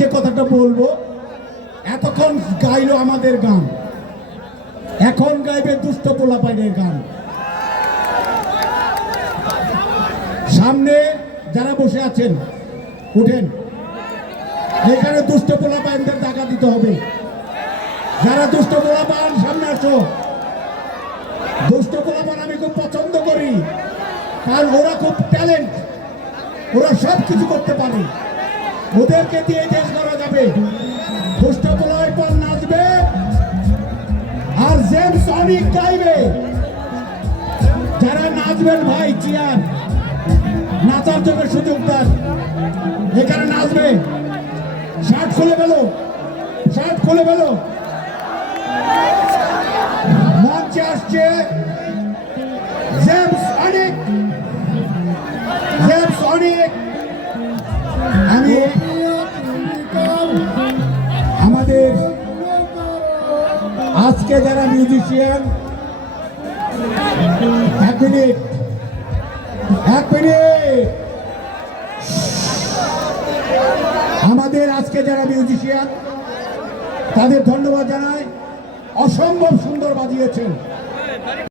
যে কথাটা বলবো, এতক্ষণ গাইলো আমাদের গান, এখন গাইবে দুষ্ট পোলাপাইনের গান। সামনে যারা বসে আছেন উঠেন, এখানে দুষ্ট পোলাপাইনদের টাকা দিতে হবে। যারা দুষ্ট পোলাপান সামনে আসো। দুষ্ট পোলাপান আমি খুব পছন্দ করি, কারণ ওরা খুব ট্যালেন্ট, ওরা সব কিছু করতে পারে, ওদেরকে দিয়ে দেশ করা যাবে। দুষ্ট পোলাপান নাচবে আর জেমস অনিক গাইবে। যারা নাচবেন ভাই চিয়ার নাচার জন্য সুযোগ দেন, এখানে নাচবে। শার্ট খুলে ফেলো, শার্ট খুলে ফেলো। মঞ্চে আসছে জেমস অনিক, জেমস অনিক। আমি আমাদের আজকে যারা মিউজিশিয়ান, এক মিনিট আমাদের আজকে যারা মিউজিশিয়ান তাদের ধন্যবাদ জানাই, অসম্ভব সুন্দর বাজিয়েছেন।